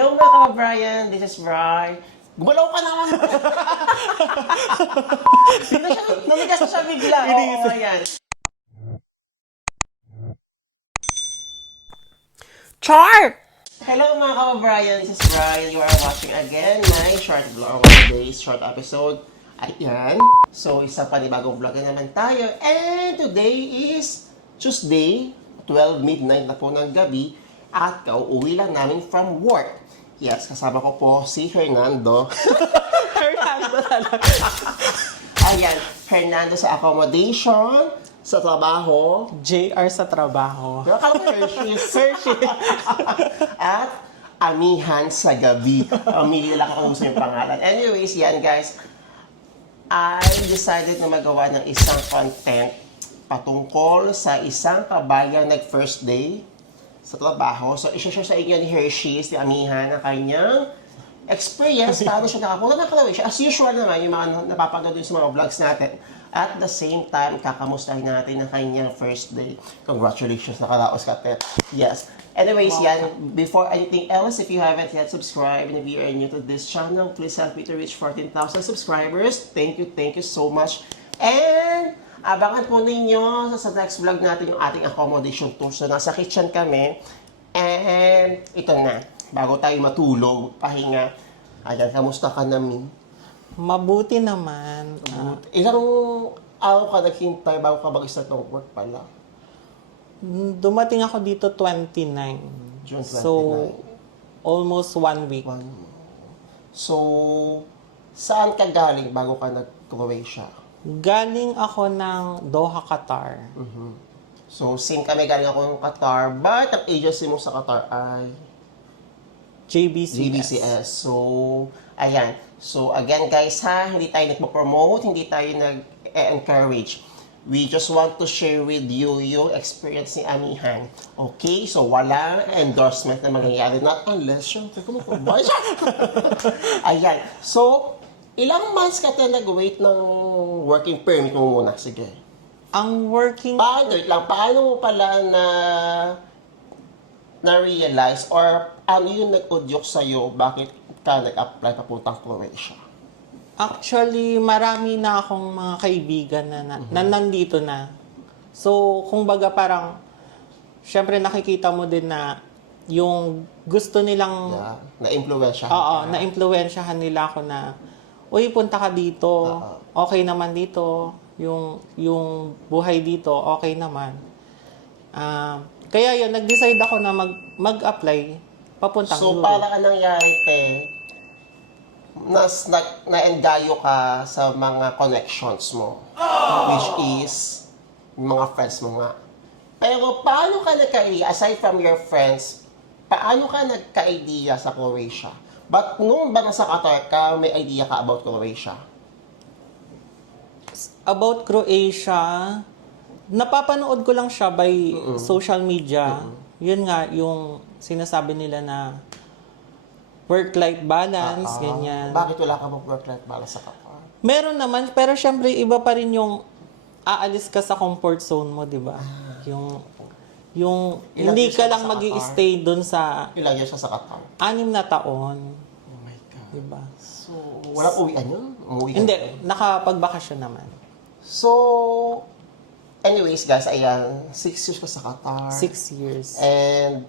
Hello mga ka-Brian, this is Bri. Gumalaw ka naman! Namigas na siya bigla. Oo, ayan. Char! Hello mga ka-Brian, this is Brian. You are watching again my short vlog of today's short episode. Ayan. So, isang panibagong vlog na naman tayo. And today is Tuesday, 12 midnight na po ng gabi. At kauuwi lang namin from work. Yes, kasama ko po si Hernando. Fernando talaga. Ayan, Hernando sa accommodation, sa trabaho. JR sa trabaho. Pero akala ko Hershey's. At Amihan sa gabi. Amili lang ako gusto yung pangalan. Anyways, yan guys. I decided na magawa ng isang content patungkol sa isang kabayan nag-first day sa trabaho. So, i-share sa inyo ni Hershey's, ni Amihan, ang kanyang experience, paano siya nakakuha ng Croatia. As usual naman, yung mga napapanood din sa mga vlogs natin. At the same time, kakamustahin natin ang kanyang first day. Congratulations, nakaraos ka, Tet. Yes. Anyways, yan, before anything else, if you haven't yet subscribed and if you are new to this channel, please help me to reach 14,000 subscribers. Thank you so much. And abangan po ninyo sa next vlog natin yung ating accommodation tour. So, nasa kitchen kami. And ito na, bago tayo matulog, pahinga. Ayan, kamusta ka namin? Mabuti naman. Ilang araw ka naghintay bago ka mag-start ng work pala? Dumating ako dito 29. June 29. So, almost 1 week. So, saan ka galing bago ka nag-Croatia? Galing ako ng Doha, Qatar. So, same kami, galing ako ng Qatar, but ang agency mo sa Qatar ay JBCS. GBCS. So, ayan. So, again guys ha, hindi tayo nagpo-promote, hindi tayo nag-encourage. We just want to share with you yung experience ni Amihan. Okay? So, walang endorsement na mangyayari. Not unless, syempre, kumukumbay siya. Ayan. So, ilang months ka tayo nag-wait ng working permit mo muna? Sige. Ang working... Paano mo pala na-realize or ano yung nag-udyok sa'yo bakit ka nag-apply papuntang Croatia? Actually, marami na akong mga kaibigan na nandito na. So, kung baga parang, syempre nakikita mo din na yung gusto nilang... Yeah. Na-influensyahan Oo, ka. na-impluwensyahan nila ako na, uy, punta ka dito, okay naman dito, yung buhay dito, okay naman. Kaya yun, nag-decide ako na mag-apply papuntang So, Europe. para anong nangyari, te, na-engayo ka sa mga connections mo, which is mga friends mo nga. Pero paano ka nagka-idea, aside from your friends, paano ka nagka-idea sa Croatia? But nung ba nasa Qatar ka, may idea ka about Croatia? About Croatia, napapanood ko lang siya by social media. Yun nga, yung sinasabi nila na work-life balance, ganyan. Bakit wala ka mag work-life balance sa Qatar? Meron naman, pero syempre iba pa rin yung aalis ka sa comfort zone mo, di ba? Yung Ilang hindi years ka ka lang sa mag-i-stay dun sa Ilang years ka sa Qatar? 6 na taon, Oh my God. di ba? So, walang uwian yun? Umuwi ka Hindi, na? nakapagbakasyon naman. So, anyways guys, ayan, 6 years ka sa Qatar. 6 years. And,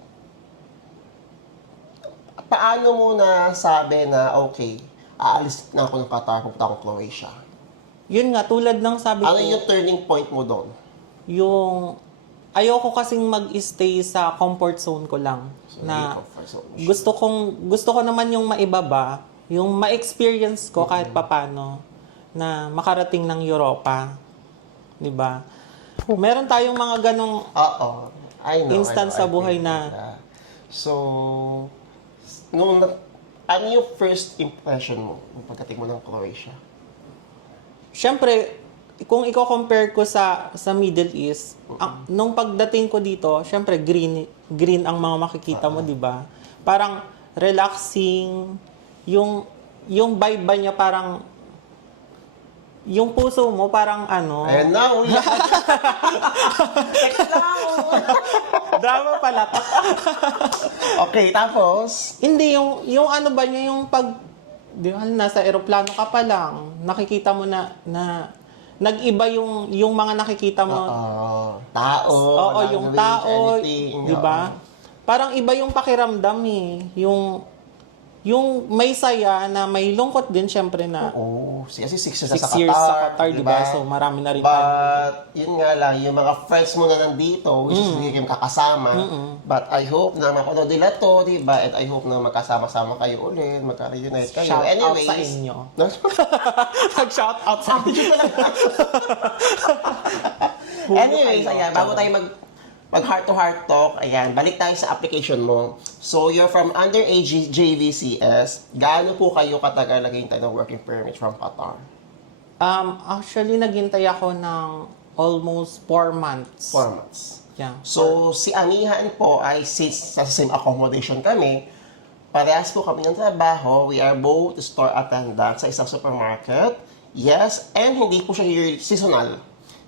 paano mo na sabi na, okay, aalis na ako ng Qatar, pupunta akong Croatia? Yun nga, tulad ng sabi Ano ko, yung turning point mo doon? yung ayoko kasing mag-stay sa comfort zone ko lang. So, Na comfort zone. gusto ko naman yung maibaba, yung ma-experience ko kahit papano na makarating ng Europa. 'Di ba? Meron tayong mga ganong Oo. I know. Instance sa buhay na- Yeah. So, ano yung first impression mo nung pagdating mo ng Croatia? Siyempre, kung i-compare ko sa Middle East, nung pagdating ko dito, siyempre green ang mga makikita mo, 'di ba? Parang relaxing, yung vibe ba niya parang yung puso mo parang ano, Ayan na, uyak. Teka lang. drama pala to. Okay, tapos? Hindi, yung ano ba niya, yung pag, di ba, nasa eroplano ka pa lang, nakikita mo na nag-iba yung mga nakikita mo. Tao. Oo, yung language, tao, anything. di ba? Parang iba yung pakiramdam eh. Yung may saya na may lungkot din syempre na Oo. Kasi 6 years 6 na sa years Qatar. sa Qatar, di ba? So marami na rin tayo. But, yun nga lang, yung mga friends mo na nandito, which is hindi kayo makakasama. But I hope na mapanood nila to, di ba? And I hope na magkasama-sama kayo ulit, magka-reunite kayo. Shout out Anyways, sa inyo. No? Nag-shout out sa inyo. Anyways, ayan, bago tayo mag heart-to-heart talk, ayan, balik tayo sa application mo. So, you're from underage JVCS. Gaano po kayo katagal naghihintay ng working permit from Qatar? Actually, naghintay ako ng almost 4 months. 4 months. Yeah. So, si Amihan po ay since sa same accommodation kami, parehas po kami ng trabaho. We are both store attendants sa isang supermarket. Yes, and hindi po siya yearly, seasonal.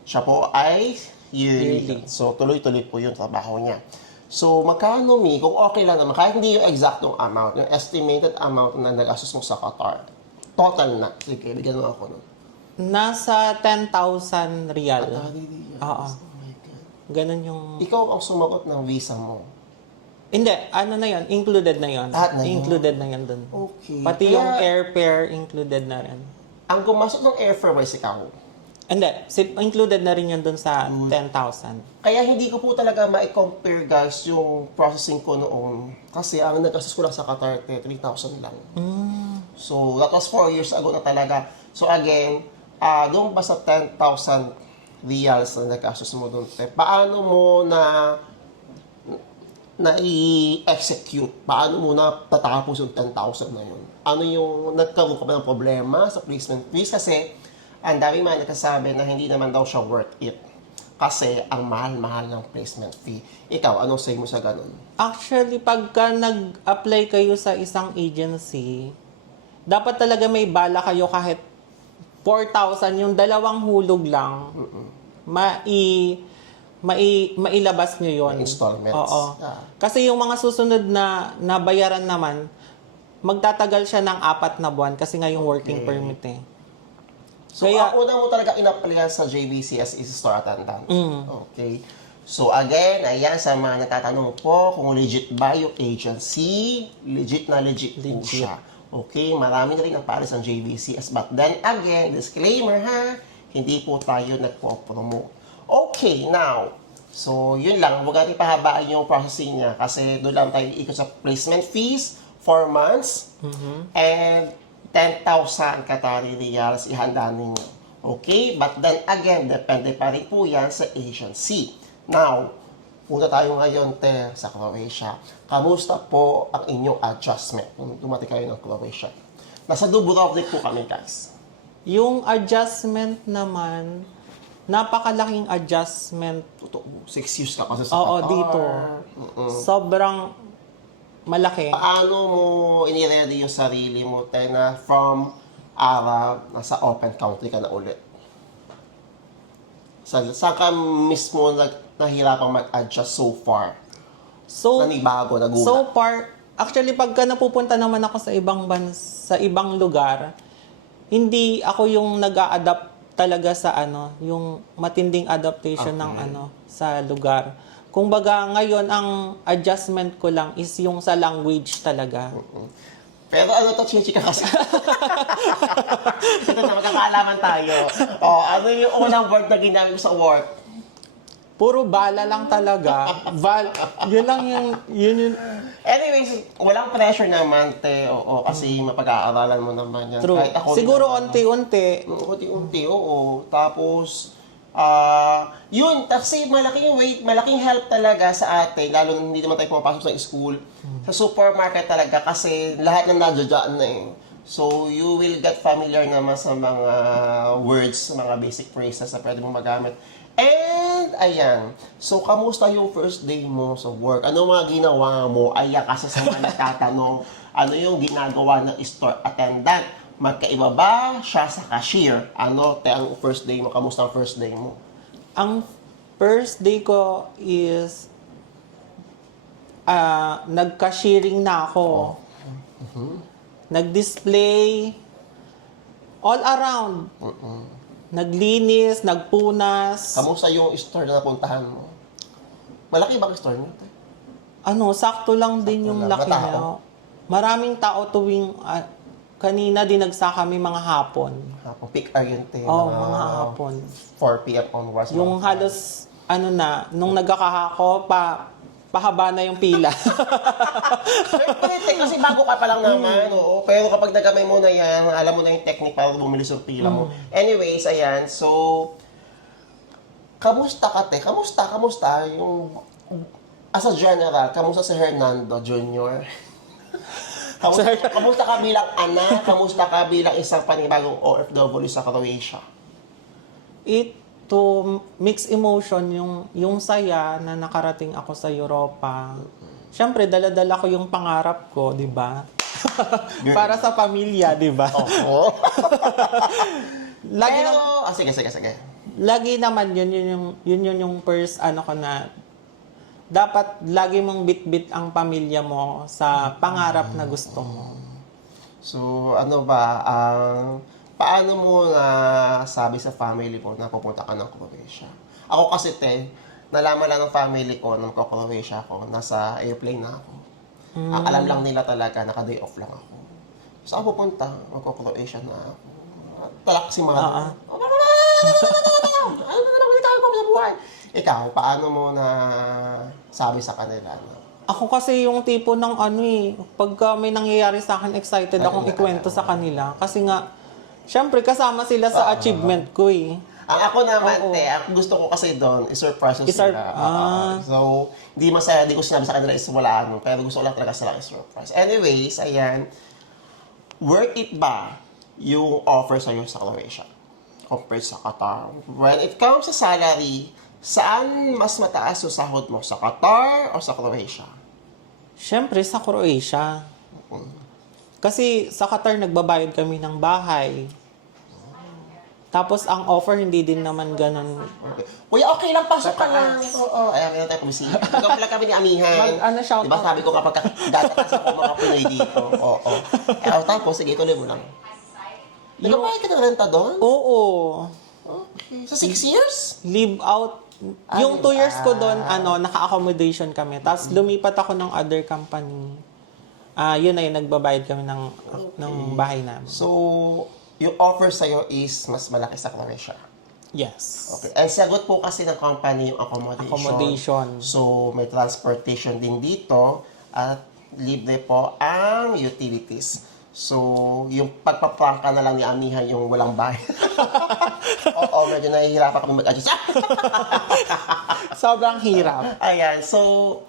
Siya po ay yearly. So, tuloy-tuloy po yung trabaho niya. So, magkano kung okay lang naman, kahit hindi yung exactong amount, yung estimated amount na nag-asos mo sa Qatar, total na. Sige, bigyan mo ako nun. Nasa 10,000 real. Oo. Oh my God. Ganun yung... Ikaw ang sumagot ng visa mo. Hindi, ano na yun? Included na yun. Lahat na yun? Included na yun dun. Okay. Pati Kaya, yung airfare, included na rin. ang gumastos ng airfare was ikaw. Hindi, included na rin yun dun sa 10,000. Kaya hindi ko po talaga ma-compare guys yung processing ko noon. Kasi ang nag-assess ko lang sa Qatar, 3,000 lang. So, that was 4 years ago na talaga. So again, doon pa sa 10,000 reals na nag-assess mo doon, paano mo na i-execute? Paano mo na tatapos yung 10,000 na yun? Ano yung nagkaroon ka ba ng problema sa placement fees? Kasi ang dami man nagkasabi na hindi naman daw siya worth it. Kasi ang mahal-mahal ng placement fee. Ikaw, anong say mo sa ganun? Actually, pagka nag-apply kayo sa isang agency, dapat talaga may bala kayo kahit 4,000, yung dalawang hulog lang, mailabas nyo yun. Installments. Oo. Yeah. Kasi yung mga susunod na bayaran naman, magtatagal siya ng 4 na buwan kasi nga yung working permit eh. So, Kaya- ang una mo talaga in-applyan sa JVCS is store attendant. Okay. So, again, ayan, sa mga nagtatanong po kung legit ba yung agency, legit na legit po siya. Okay, marami na rin ang pares ng JVCS. But then again, disclaimer ha, hindi po tayo nagpo-promote. Okay, now, so yun lang, huwag natin pahabaan yung processing niya kasi doon lang tayo ikot sa placement fees, 4 months, and 10,000 Qatari riyals ihanda ninyo. Okay? But then again, depende pa rin po yan sa agency. Now, punta tayo ngayon, sa Croatia. Kamusta po ang inyong adjustment kung dumating kayo ng Croatia? Nasa Dubrovnik po kami, guys. Yung adjustment naman, napakalaking adjustment. Totoo. 6 years ka kasi sa Oo, Qatar. dito. Sobrang malaki. Paano mo iniready yung sarili mo, na from Arab, nasa open country ka na ulit? Saan ka mismo nahirapang mag-adjust so far? So, Nanibago, nagulat? so far, actually pagka napupunta naman ako sa ibang lugar, hindi ako yung nag-a-adapt talaga sa yung matinding adaptation ng sa lugar. Kung baga ngayon ang adjustment ko lang is yung sa language talaga. Pero chichika kasi. Ito na, magkakaalaman tayo. Ano yung unang word na ginamit mo sa work? Puro bala lang talaga. Yun lang yun. Anyways, walang pressure naman, Oo, kasi mapag-aaralan mo naman yan. True. Kahit ako Siguro naman. unti-unti. Unti-unti, oo. Tapos, yun, kasi malaking help talaga sa atin, lalo na hindi naman tayo pumapasok sa school, sa supermarket talaga, kasi lahat ng nadyan na eh. So, you will get familiar naman sa mga words, mga basic phrases na pwede mong magamit. And, ayan. So, kamusta yung first day mo sa work? Ano mga ginawa mo? Ayan, kasi sa mga nagtatanong, ano yung ginagawa ng store attendant? Magkaiba ba siya sa cashier? Ano, te, ang first day mo? Kamusta ang first day mo? Ang first day ko is nag-cashiering na ako. Nag-display all around. Naglinis, nagpunas. Kamusta yung store na napuntahan mo? Malaki ba ang store niyo? Te? Sakto lang din yung lang. laki Matao? niya. Maraming tao tuwing kanina dinagsa kami mga hapon. Hapon, peak hour yun, te. Mga hapon. 4 p.m. onwards. Yung halos, nung nagkakahako, pahaba na yung pila. Siyempre, te, kasi bago ka pa lang naman, oo. Pero kapag nagamay mo na yan, alam mo na yung technique para bumili sa pila mo. Anyways, ayan, so, kamusta ka, te? Kamusta yung, as a general, kamusta si Hernando Jr.? Kamusta ka bilang anak? Kamusta ka bilang isang panibagong OFW sa Croatia? Ito, mixed emotion, yung saya na nakarating ako sa Europa. Siyempre, dala-dala ko yung pangarap ko, di ba? Para sa pamilya, di ba? Oo. Lagi Pero, sige. lagi naman yun yung first ko na dapat lagi mong bit-bit ang pamilya mo sa pangarap na gusto mo. So, ano ba, paano mo na sabi sa family mo na pupunta ka ng Croatia? Ako kasi, te, nalaman lang ng family ko nung Croatia ako, nasa airplane na ako. Ang alam lang nila talaga, naka-day off lang ako. Saan ako pupunta? Mag-Croatia na ako. Talak si mother. Ano na naman tayo ko sa buhay? Ikaw, paano mo na sabi sa kanila? Ako kasi yung tipo ng pagka may nangyayari sa akin, excited akong ikwento sa kanila. Kasi nga, syempre kasama sila sa achievement ko eh. Ang ako naman, te, ang gusto ko kasi doon, i-surprise ko sila. So, di ko sinabi sa kanila is wala pero gusto ko lang talaga sila i-surprise. Anyways, ayan, worth it ba yung offer sa'yo sa Croatia compared sa Qatar? When it comes sa salary, saan mas mataas yung sahod mo? Sa Qatar o sa Croatia? Syempre sa Croatia. Kasi sa Qatar nagbabayad kami ng bahay. Tapos ang offer hindi din naman ganun. Okay. Kuya, okay lang, pasok ka lang. Oo, ayan, meron tayo kumisi. Ikaw pala kami ni Amihan. Shout diba sabi ko kapag dadatas ako mga Pinoy dito. Oo. Tapos, sige, tuloy mo lang. Nagbabayad ka ng renta doon? Oo. Okay. Sa 6 years? Live out. Yung 2 years ko doon, naka-accommodation kami. Tapos lumipat ako ng other company. Yun ay nagbabayad kami ng bahay namin. So, yung offer sa'yo is mas malaki sa Croatia. Yes. Okay. Ang sagot po kasi ng company yung accommodation. So, may transportation din dito at libre po ang utilities. So, yung pagpaprangka na lang ni Amihan yung walang bahay. Oo, medyo nahihirapan kami mag-adjust. Sobrang hirap. Ayan, so,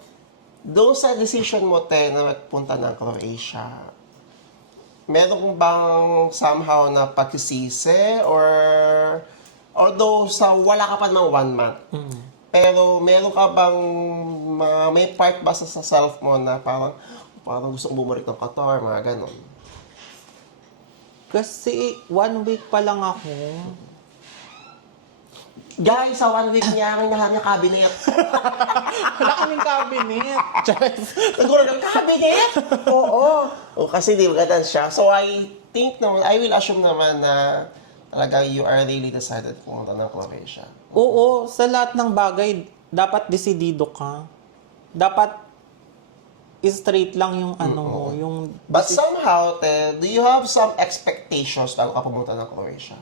doon sa decision mo, te, na magpunta ng Croatia, meron bang somehow na pagsisisi or although wala ka pa naman 1 month, pero meron ka bang may part ba sa self mo na parang gusto kong bumalik ng Qatar, mga ganon? Kasi 1 week pa lang ako. Guys, sa 1 week niya, may nahanap niya cabinet. Wala kaming cabinet. Naguro ng cabinet? Oo. O, kasi di maganda siya. So, I will assume naman na talaga you are really decided pumunta ng Croatia. Oo, sa lahat ng bagay, dapat desidido ka. Dapat straight lang yung mo, yung... But somehow, Ted, do you have some expectations bago ka pumunta ng Croatia?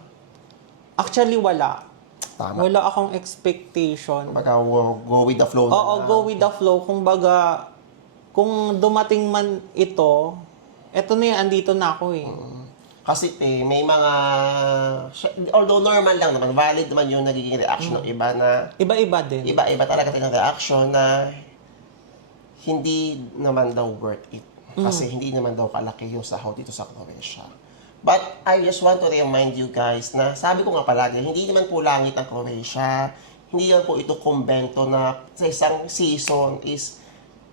Actually, wala. Tama. Wala akong expectation. Baga, go with the flow. Oo, go with the flow. Kung dumating man ito na yan, andito na ako eh. Kasi may mga, although normal lang naman, valid naman yung nagiging reaction ng iba na, Iba-iba din. iba-iba talaga ng reaction na hindi naman daw worth it. Kasi hindi naman daw kalaki yung sahod dito sa Croatia. But I just want to remind you guys na sabi ko nga palagi, hindi naman po langit ang Croatia. Hindi naman po ito kumbento na sa isang season is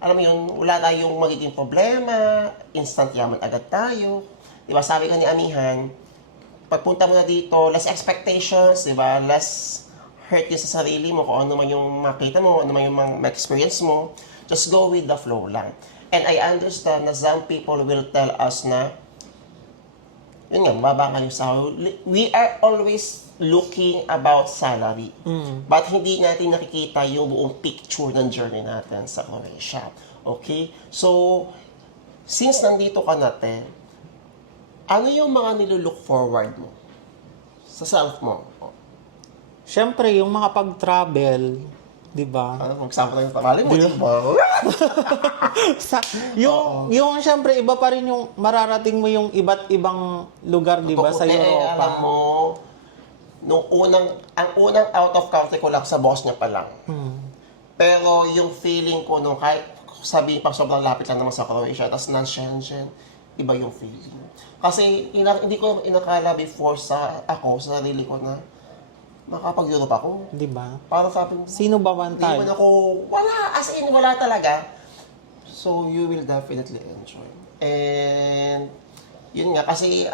alam mo yun, wala tayong magiging problema, instant yaman agad tayo. Di ba, sabi ka ni Amihan, pagpunta mo na dito, less expectations, di ba, less hurt yun sa sarili mo, kung ano man yung makita mo, ano man yung ma-experience mo, just go with the flow lang. And I understand na some people will tell us na, yun nga, mababa nga yung sahod. We are always looking about salary. But hindi natin nakikita yung buong picture ng journey natin sa Croatia. Okay? So, since nandito ka natin, ano yung mga nilulook forward mo sa self mo? Siyempre, yung makapag-travel, di ba? Mag-sample tayo ng tamali mo, di ba? yung siyempre, iba pa rin yung mararating mo yung iba't ibang lugar, di ba, sa Europa. Alam mo, ang unang out of country ko lang sa Bosnia pa lang. Pero yung feeling ko nung kahit sabihin pang sobrang lapit lang naman sa Croatia, tapos non-Schengen, iba yung feeling. Kasi hindi ko inakala before sa sarili ko na makapag-Europe ako. Di ba? Para sabi ko, Sino ba man hindi tayo? man ako, as in, wala talaga. So, you will definitely enjoy. And, yun nga, kasi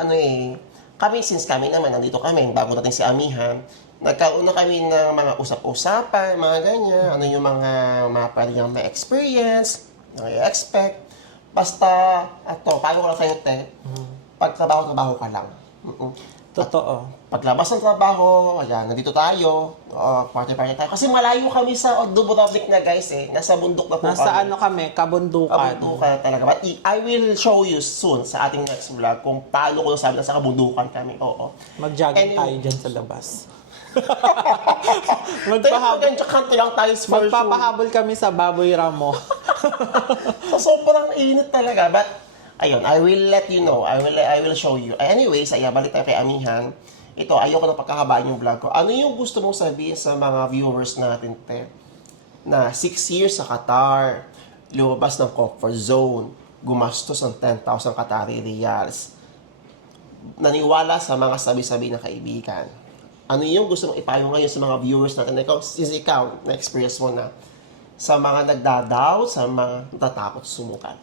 since kami naman, nandito kami, bago natin si Amihan, nagkaroon na kami ng mga usap-usapan, mga ganyan, ano yung mga pwede niyang ma-experience, na-expect. Basta, paano ko lang sa'yo, pagtrabaho-trabaho ka lang. Totoo. Paglabas ng trabaho, ayan, nandito tayo, party-party tayo. Kasi malayo kami sa Dubrovnik na guys nasa bundok na po Nasa kami. kabundukan. Kabundukan talaga. But I will show you soon sa ating next vlog kung paano ko nasabi na sa kabundukan kami. Oo. Mag-jogging Anyway. tayo dyan sa labas. Kanto lang tayo for sure. Magpapahabol kami sa baboy ramo. So, sobrang init talaga. But, ayun, I will let you know. I will show you. Anyways, balik tayo kay Amihan. Ito, ayoko na pagkahabaan yung vlog ko. Ano yung gusto mong sabihin sa mga viewers natin, na 6 years sa Qatar, lumabas ng comfort zone, gumastos ng 10,000 Qatari riyals, naniwala sa mga sabi-sabi na kaibigan. Ano yung gusto mong ipayo ngayon sa mga viewers natin? Ikaw, na-experience mo na sa mga nagdadoubt, sa mga natatakot sumukat.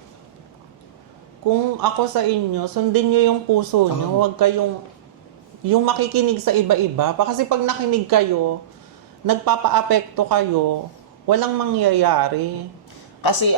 Kung ako sa inyo, sundin nyo yung puso nyo. Huwag kayong yung makikinig sa iba-iba. Kasi pag nakinig kayo, nagpapa-apekto kayo, walang mangyayari. Kasi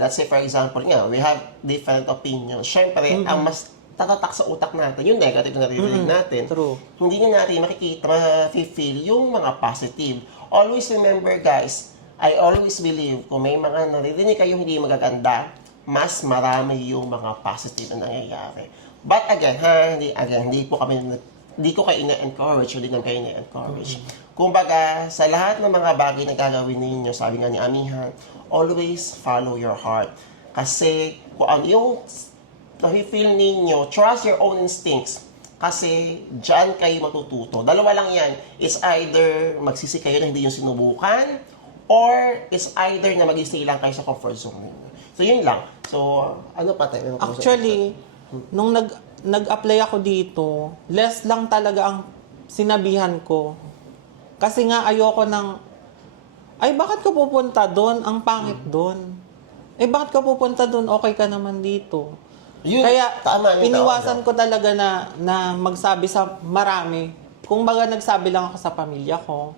let's say for example we have different opinions. Siyempre, ang mas tatatak sa utak natin, yung negative na naririnig natin. True. Hindi na natin makikita, ma-feel yung mga positive. Always remember guys, I always believe, kung may mga naririnig kayo hindi magaganda, mas marami yung mga positive na nangyayari. But again, hindi ko kayo ina-encourage, hindi naman kayo ina-encourage. Kumbaga, sa lahat ng mga bagay na gagawin ninyo, sabi nga ni Amihan, always follow your heart. Kasi kung ano yung nafe-feel ninyo, trust your own instincts. Kasi dyan kayo matututo. Dalawa lang yan. It's either magsisi kayo na hindi yung sinubukan, or it's either na mag-stay lang kayo sa comfort zone ninyo. So, yun lang. So, ano pa tayo? Actually, nung nag-apply ako dito, less lang talaga ang sinabihan ko. Kasi nga ayoko bakit ka pupunta doon? Ang pangit doon. Bakit ka pupunta doon? Okay ka naman dito. Yun, Kaya, tama, iniwasan ko talaga na magsabi sa marami. Kung baga nagsabi lang ako sa pamilya ko.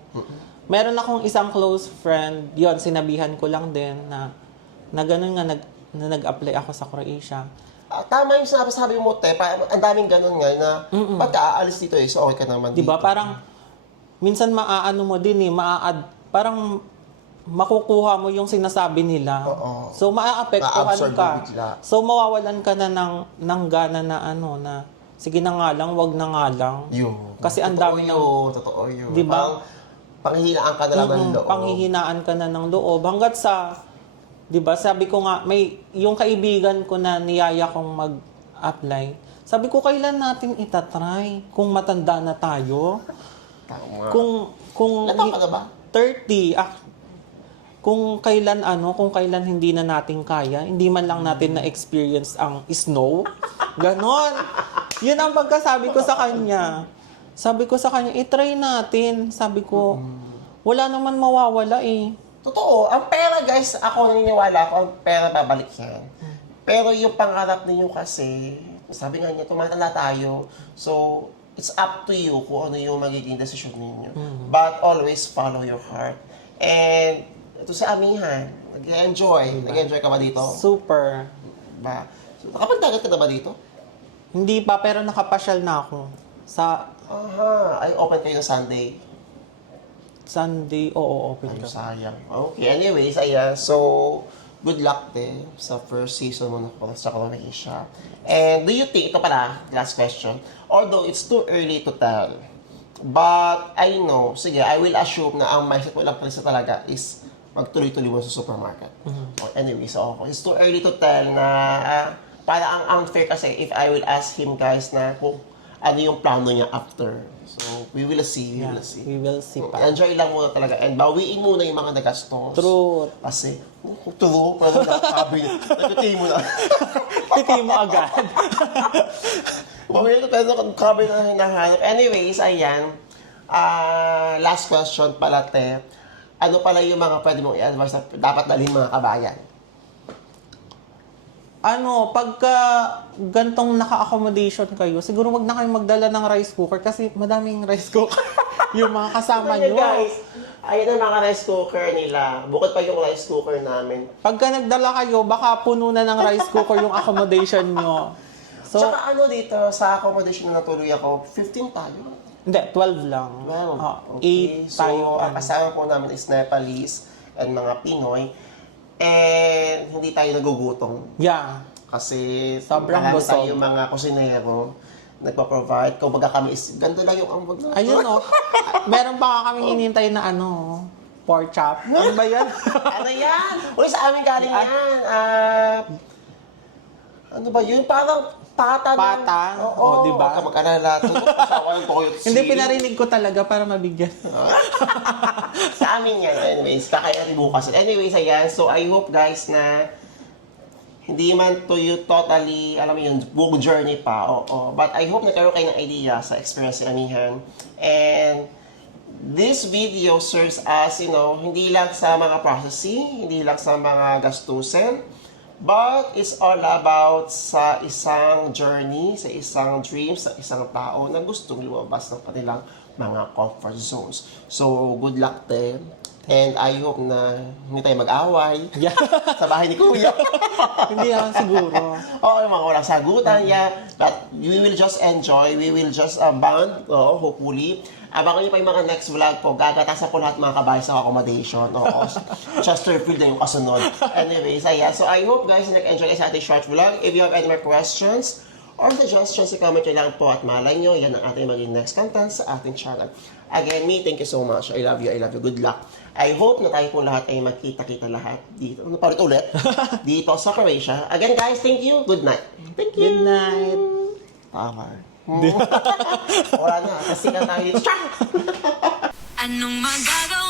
Meron akong isang close friend, yon sinabihan ko lang din na ganun nga, na nag-apply ako sa Croatia. Tama yung sinabi mo, ang daming ganun nga na ba't ka aalis dito so okay ka naman dito. Diba? Parang, minsan maaano mo din parang makukuha mo yung sinasabi nila. Oo. So, maaapektuhan Ma-absorb ka. mo bigla. So, mawawalan ka na ng gana na sige na nga lang, wag na nga lang. Kasi ang dami Totoo yun. Diba? Panghihinaan ka na lang ng loob. Panghihinaan ka na ng loob. Hanggat sa, diba, sabi ko nga, yung kaibigan ko na niyaya kong mag-apply, sabi ko, kailan natin itatry? Kung matanda na tayo? Tama. Kung Natang ka na ba? 30, kung kailan hindi na natin kaya, hindi man lang natin na-experience ang snow. Ganon. Yun ang pagkasabi ko sa kanya. Sabi ko sa kanya, itry natin. Sabi ko, wala naman mawawala . Totoo, ang pera guys, ako naniniwala ako, ang pera babalik yan. Pero yung pangarap ninyo kasi, sabi nga niya, tumatanda tayo. So, it's up to you kung ano yung magiging desisyon ninyo. But always follow your heart. And ito si Amihan, nag-enjoy. Nag-enjoy ka ba dito? Super. Ba? So, nakapagdagat ka na ba dito? Hindi pa, pero nakapasyal na ako. Sa Aha, ay open kayo ng Sunday. Sunday, oo, open Ay, ka. sayang. Okay, anyways, ayan. So, good luck din sa first season mo sa Croatia. And do you think, ito pala, last question, although it's too early to tell, but I know, sige, I will assume na ang mindset mo lang pala sa talaga is magtuloy-tuloy mo sa supermarket. So, anyway, so it's too early to tell na para ang unfair kasi if I will ask him guys na kung ano yung plano niya after. So, we will see, We will see pa. Enjoy lang muna talaga. And bawiin muna yung mga nagastos. True. Kasi, true, parang nakasabi niya. Nagkatay mo na. Piti mo agad. Bawiin na tayo ng kabi na hinahanap. Anyways, ayan. Last question pala, te. Ano pala yung mga pwede mong i-advise na dapat dalhin mga kabayan? Ano, pagka gantong naka-accommodation kayo, siguro wag na kayong magdala ng rice cooker kasi madaming rice cooker yung mga kasama nyo. Guys, ayan ang mga rice cooker nila. Bukod pa yung rice cooker namin. Pagka nagdala kayo, baka puno na ng rice cooker yung accommodation nyo. So, Tsaka ano dito, sa accommodation na natuloy ako, 15 tayo. hindi, 12 lang. Wow. Ah, Okay. 8 So, tayo. ang kasama po namin is Nepalese and mga Pinoy. And hindi tayo nagugutom. Yeah. Kasi Sobrang marami busog. tayong mga kusinero nagpa-provide. Kung baga kami is, ganda lang yung ambag na. Ayun o. Meron pa nga kami hinintay na pork chop. Ano ba yan? Ano yan? Uy, sa amin galing yan. Ano ba yun? Parang pata. Pata? Oo, di ba? Huwag ka mag-alala. Kasawa yung toyo. Hindi, pinarinig ko talaga para mabigyan. Sa amin yan. Anyways, kakayanin bukas. Anyways, ayan. So, I hope guys na hindi man to you totally, alam mo yun, buong journey pa. Oo. But I hope nagkaroon kayo ng idea sa experience ni Amihan. And this video serves as, hindi lang sa mga processing, hindi lang sa mga gastusin, but it's all about sa isang journey, sa isang dream, sa isang tao na gustong lumabas ng kanilang mga comfort zones. So, good luck them. And I hope na hindi tayo mag-away Yeah. sa bahay ni Kuya. Hindi naman siguro. Oo, yung mga walang sagutan, yeah. But we will just enjoy, we will just bond, hopefully. Abangan niyo pa yung mga next vlog ko. Gagatasan ko lahat mga kabahay sa accommodation. Oo, Chesterfield na yung kasunod. Anyways, ayan. So I hope guys na nag-enjoy kayo sa ating short vlog. If you have any more questions or suggestions, i-comment nyo lang po at malay nyo, yan ang ating maging next content sa ating channel. Again, me, thank you so much. I love you, good luck. I hope na tayo po lahat ay magkita-kita lahat dito. Ano pa ulit? Dito sa Croatia. Again guys, thank you. Good night. Thank you. Good night. Tama. Wala na. Kasi ka tayo dito. Anong magagawa?